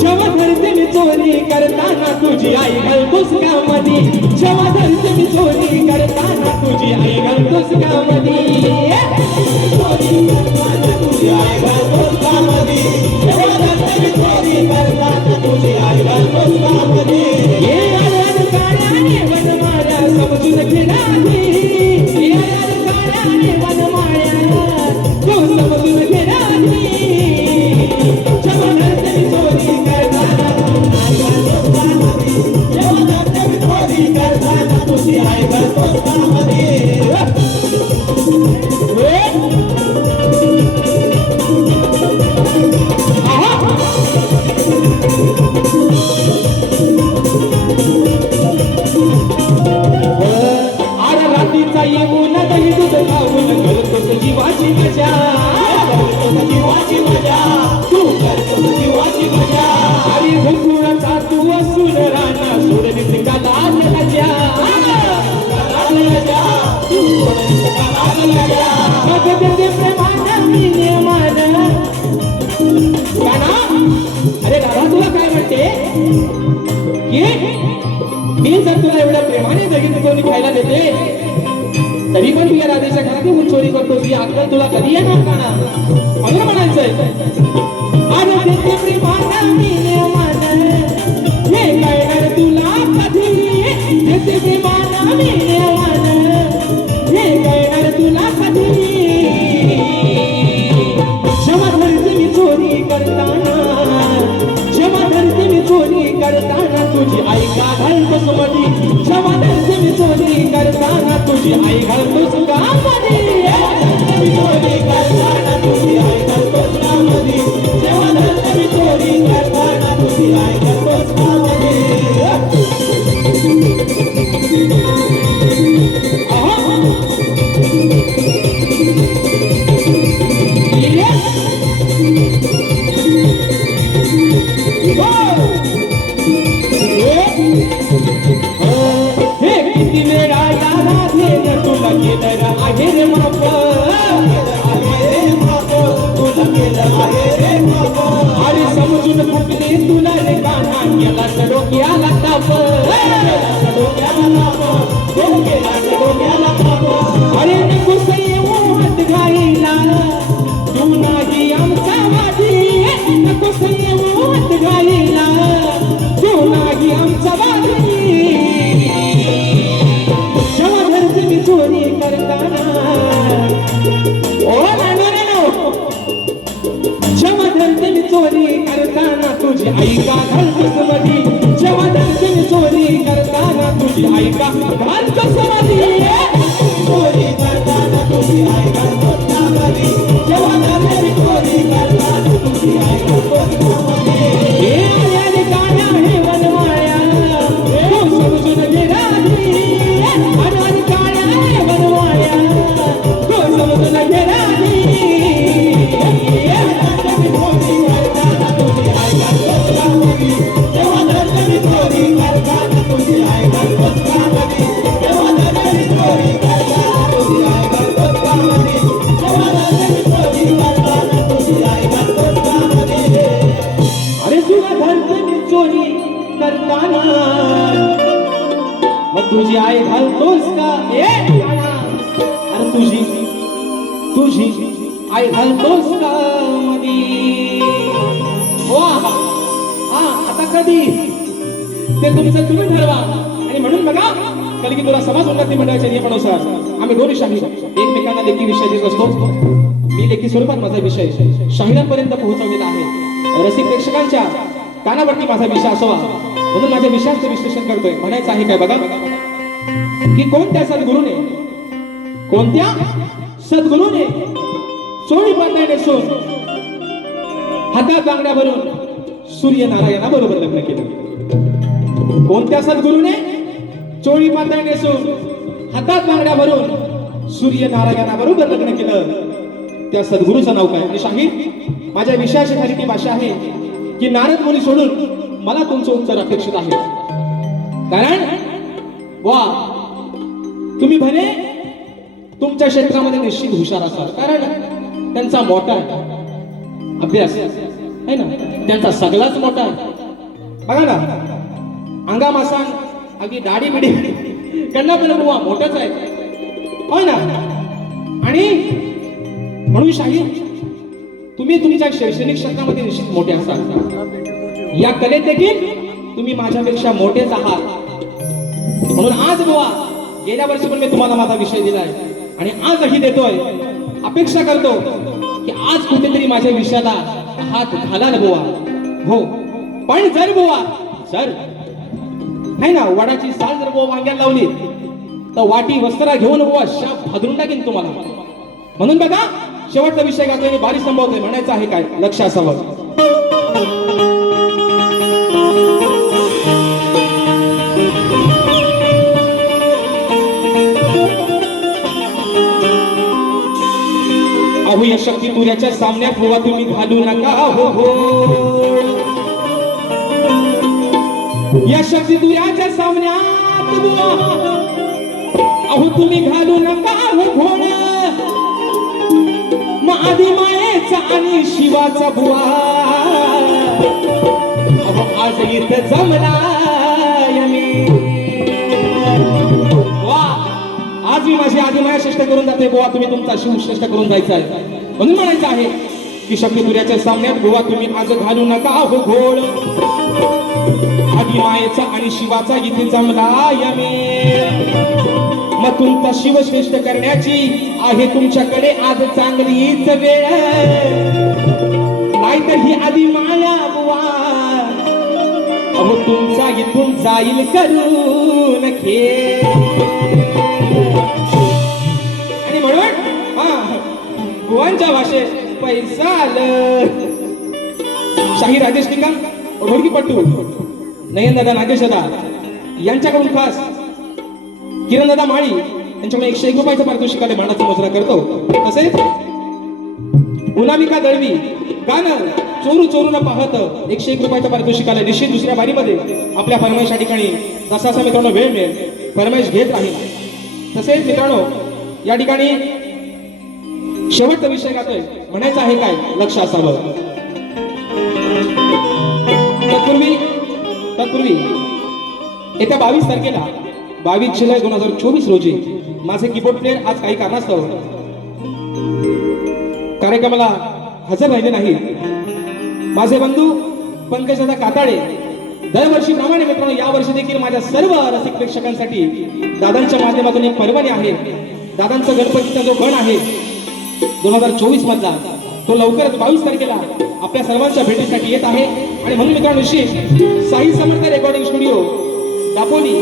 जेव्हा धरते मी चोरी करताना, तुझी आई घालतोस का मधी. जेव्हा धरते मी चोरी करताना, तुझी आई घालतोस का मधी. चोरी करताना तुझी आई घालतोस का मधी. जेव्हा धरते मी चोरी करताना, तुझी आई घालतोस का मधी. हे अरे काळ्याने वनमाळ्या समजून घे राधी. हे अरे काळ्याने वनमाळ्या, तू समजून घे राधी. जेव्हा धरते मी चोरी करताना, आई घालतोस का मधी. जेव्हा धरते मी चोरी करताना, तुझी आई घालतोस का मधी. दही दूध खाऊन करतोस जीवाची मजा, करतोस जीवाची मजा, तू करतोस जीवाची मजा. आणि भुकुळाचा तू असून राणा सोडलीस का लाल लजा, लाल लजा, तू सोडलीस का लाल लजा. मग देते प्रेमानं मी नेमान काना. अरे दादा तुला काय म्हणते की मी जर तुला एवढ्या प्रेमाने दही दूध खायला देते, तरी पण तुझ्या राधेच्या घरात येऊन चोरी करतो, ही अक्कल तुला कधी येणार का ना. म्हणून म्हणायचंय, अरे देते प्रेमानं मी नेमान, हे तुझी आई घालतोस कामामध्ये मी चोरी करताना तुझी आई करतोस कामध्ये जेव्हा धरते मी चोरी करताना तुझी आई करतोस कामध्ये हे किती वेळा याला घेणं तुला केलं आहे रे माप तुला केलं आहे रे बाबा अरे समजून फुटले तुला रे काना गेला डोक्याला ताप डोक्याला ताप डोक्याला ताप अरे नको येऊ हात घाईला तू नाही आमचा वादी नको येऊ हात घाईला तू नाही आमचा वादी जेव्हा धरते मी चोरी करताना ओ नानो जेव्हा धरते मी चोरी करताना तुझी आई का घालतोस मधी जेव्हा धरते मी चोरी करताना तुझी आई का घालतोस मधी चोरी करताना तुझी आई करतोस कामध्ये जेव्हा धरते मी चोरी करताना तुझी आई करतोस कामध्ये हे आया रे काया हे वनवाया तू समजून घे राधी अरे काया हे वनवाया तू समजून घे राधी अरे तुला धरते मी चोरी करताना मग तुझी आई घालतोस का अरे तुझी आई घालतोस का मधी वा हा आता कधी ते तुमचं तुम्ही ठरवा आणि म्हणून बघा कधी की तुला समाज उन्नती मंडळाच्या नियमानुसार आम्ही दोन्ही शाही एकमेकांना लेखी विषय देत असतो मी लेखी स्वरूपात माझा विषय शाहिरांपर्यंत पोहोचवलेला आहे रसिक प्रेक्षकांच्या कानावरती माझा विषय असावा म्हणून माझ्या विषयाचं विश्लेषण करतोय म्हणायचं आहे काय बघा की कोणत्या सद्गुरूने चोळी पातळी नेसून हातात बांगड्या भरून सूर्यनारायणा बरोबर लग्न केलं कोणत्या सद्गुरूने चोळी पातळी नेसून हातात बांगड्या भरून सूर्यनारायणा बरोबर लग्न केलं त्या सद्गुरूचं नाव काय आणि शाहीर माझ्या विषयाची खाली ती भाषा आहे की नारद मुनी सोडून मला तुमचं उत्तर अपेक्षित आहे कारण वा तुम्ही भले तुमच्या क्षेत्रामध्ये निश्चित हुशार असाल कारण त्यांचा मोठा अभ्यास आहे ना त्यांचा सगळाच मोठा आहे बघा ना अंगामासान अगदी दाढी बिडी त्यांना पण बुवा मोठाच आहे होय ना आणि म्हणून शाहीर तुम्ही तुमच्या शैक्षणिक क्षेत्रामध्ये निश्चित मोठे असाल या कलेत देखील तुम्ही माझ्यापेक्षा मोठेच आहात म्हणून आज बुवा गेल्या वर्षी पण मी तुम्हाला माझा विषय दिलाय आणि आजही देतोय अपेक्षा करतो की आज कुठेतरी माझ्या विषयाला हात घालाल बुवा हो पण जर बुवा जर नाही ना वडाची साल जर बुवा वांग्याला लावली तर वाटी वस्त्रा घेऊन बुवा शाप भादरून टाकीन तुम्हाला म्हणून बघा शेवटचा विषय घातला आणि बारी संभवतोय म्हणायचं आहे काय लक्ष असावं अहो या शक्ती तुऱ्याच्या सामन्यात बुवा तुम्ही घालू नका हो हो या शक्ती तुऱ्याच्या सामन्यात बुवा अहो तुम्ही घालू नका हो घोड आदि मायेचा आणि शिवाचा बुवा अहो आज इथं जमलाय मी वा आज मी माझी आदिमाया श्रेष्ठ करून जाते बुवा तुम्ही तुमचा शिव श्रेष्ठ करून जायचा आहे म्हणून म्हणायचं आहे की शक्तीपुऱ्याच्या सामन्यात बुवा तुम्ही आज घालू नका हो घोड आदिमायेचा आणि शिवाचा इथे जमलाय मी मग तुमचा शिव श्रेष्ठ करण्याची आहे तुमच्याकडे आज चांगलीच वेळ नाहीतर ही आधी माया बुवा अहो तुमचा इथून जाईल करून खेळ बुवांच्या भाषेत पैसा आलं. शाही राजेश निकम ढोलकीपट्टू नयनदादा नागेशदा यांच्याकडून खास किरणदादा माळी यांच्याकडून 101 रुपयाचं पारितोषिकाने मानाचा मुजरा करतो. तसेच उनामिका दळवी गाणं चोरू चोरू न पाहत 101 रुपयाच्या पारितोषिकाला निश्चित दुसऱ्या बारीमध्ये आपल्या फरमाईश या ठिकाणी जसा मित्रांनो वेळ मिळेल फरमाईश घेत राहील. तसेच मित्रांनो या ठिकाणी शेवटचा विषय गातोय म्हणायचं आहे काय लक्ष असावं. तत्पूर्वी येत्या 22 तारखेला 22 जुलै 2024 रोजी माझे कीबोर्ड प्लेअर आज काही कारणास्तव कार्यक्रमाला हजर राहिले नाहीत. माझे बंधू पंकजदादा काताडे दरवर्षीप्रमाणे मित्रांनो या वर्षी देखील माझ्या सर्व रसिक प्रेक्षकांसाठी दादांच्या माध्यमातून एक पर्वणी आहे. दादांचा गणपतीचा जो गण आहे 2024 मधला तो लवकरच 22 तारखेला आपल्या सर्वांच्या भेटीसाठी येत आहे. आणि म्हणून मित्रांनो साई समर्थ रेकॉर्डिंग स्टुडिओ दापोली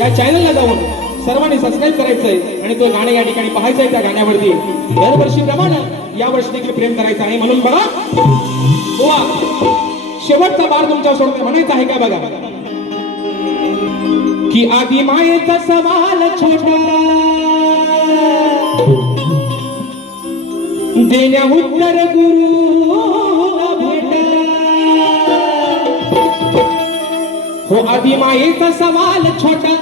या चॅनलला जाऊन सर्वांनी सबस्क्राईब करायचंय आणि तो गाणं या ठिकाणी पाहायचंय. त्या गाण्यावरती दरवर्षीप्रमाणे या वर्षी देखील प्रेम करायचं आहे. म्हणून बघा बुवा शेवटचा बार तुमच्या सोबत म्हणायचा आहे का बघा की आधी मायेचा सवाल छोटा देण्या उत्तर गुरुला भेटा. हो आधी मायेचा सवाल छोटा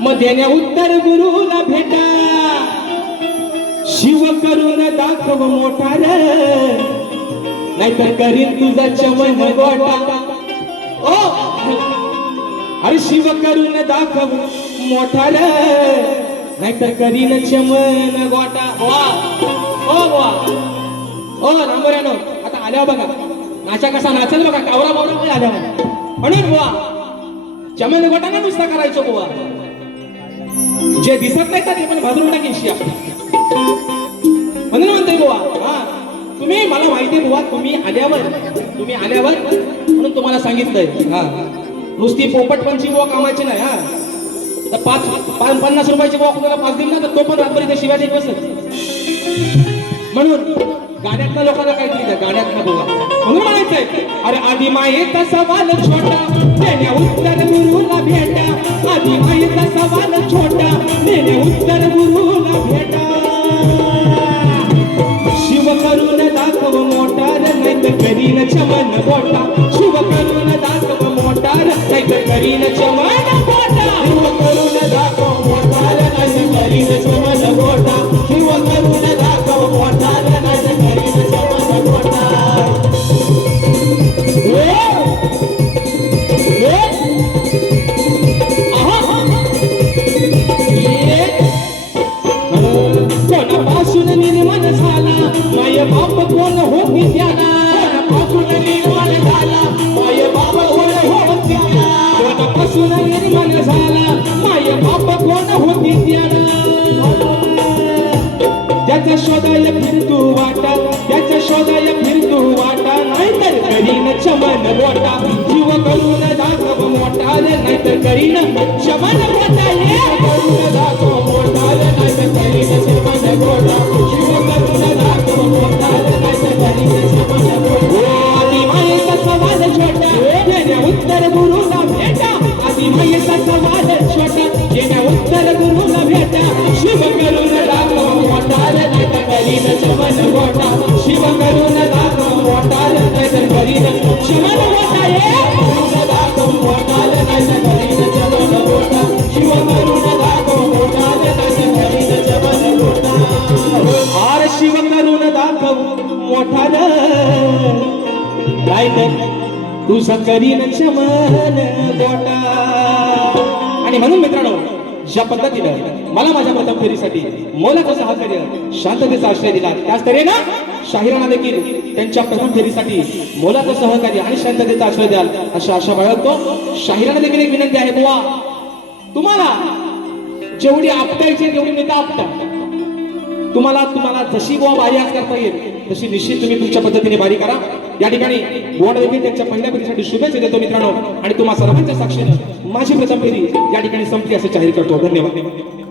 मग देण्या उत्तर गुरुला भेटा. शिव करून दाखव मोठा रे नाहीतर करीन तुझा चमन गोटा. ओ अरे शिव करून दाखव मोठा रे नाहीतर करीन चमन गोटा. वा ओ वा ओ रामोऱ्यानो आता आल्यावर बघा नाचा कसा नाचल बघा कावरा मोरा पण आल्यावर. म्हणून बुवा चमन गोटा ना नुसता करायचो बुवा जे दिसत नाही ते पण भाजून टाकेल शिया. म्हणून म्हणतोय बुवा हा तुम्ही मला माहिती बुवा तुम्ही आल्यावर म्हणून तुम्हाला सांगितलंय हा नुसती पोपटपणची बुवा कामाची नाही. हा तर 50 रुपयाची बुवा कुणाला 5 दिली ना तर तो पण रात्री शिव्या देत बसत. म्हणून गाण्यातल्या लोकांना काहीतरी द्या गाण्यातला बुवा म्हणून म्हणायचंय अरे आधी मायेचा सवाल छोटा देण्या उत्तर गुरुला भेटा. आधी मायेचा सवाल छोटा देण्या उत्तर गुरुला भेटा. शिव करून दाखव मोटार नाहीतर करीन चमन गोटा. शिव करून दाखव मोटार नाहीतर करीन चमन गोटा. शिव करून दाखव मोटार नाहीतर करीन चमन गोटा. शिव करून दाखव मोटार नाहीतर करीन चमन गोटा. कोणापासून निर्माण झाला माय बाप कोण होती त्याला. कोणापासून निर्माण झाला माय बाप कोण होती त्याला. कोणापासून निर्माण झाला माय बाप कोण होती त्याला. त्याचा शोधाय फिरतू वाटा त्याचा शोधाय फिरतू वाटा नाहीतर करीन चमन गोटा. जीव करून दाखव मोठा नाहीतर करीन चमन गोटा. करून दाखव मोठा नाहीतर करीन चमन गोटा. जीव करून दाखव मोठा नाहीतर करीन चमन गोटा. आधी मायेचा सवाल छोटा देण्या उत्तर गुरुला भेटा. आधी मायेचा सवाल छोटा देण्या उत्तर गुरुला भेटा. शिव करून दाखव मोठा नाहीतर करीन चमन गोटा. शिव करून दाखव मोठा नाहीतर करीन चमन गोटा. करून दाखव मोठा नाहीतर करीन चमन गोटा. शिव करून दाखव मोठा नाहीतर करीन चमन गोटा. आर शिव करून दाखव मोठा नाहीतर तुझं करीन चमन गोटा. आणि म्हणून मित्रांनो ज्या पद्धतीनं मला माझ्या प्रथम फेरीसाठी मोलाचं सहकार्य शांततेचा आश्रय दिला त्याच तऱ्हेनं शाहिरांना देखील त्यांच्या प्रथम फेरीसाठी मोलाचं सहकार्य आणि शांततेचा आश्रय द्याल अशा आशा बाळगतो. शाहिरांना देखील एक विनंती आहे बुवा तुम्हाला जेवढी आपटायची तेवढी नेता आपटा. तुम्हाला जशी बुवा बारी आज करता येईल तशी निश्चित तुम्ही तुमच्या पद्धतीने बारी करा. या ठिकाणी बुवांना देखील त्यांच्या पहिल्या फेरीसाठी शुभेच्छा देतो मित्रांनो. आणि तुम्हा सर्वांच्या साक्षीनं माझी प्रथम फेरी या ठिकाणी संपली असे जाहीर करतो. धन्यवाद.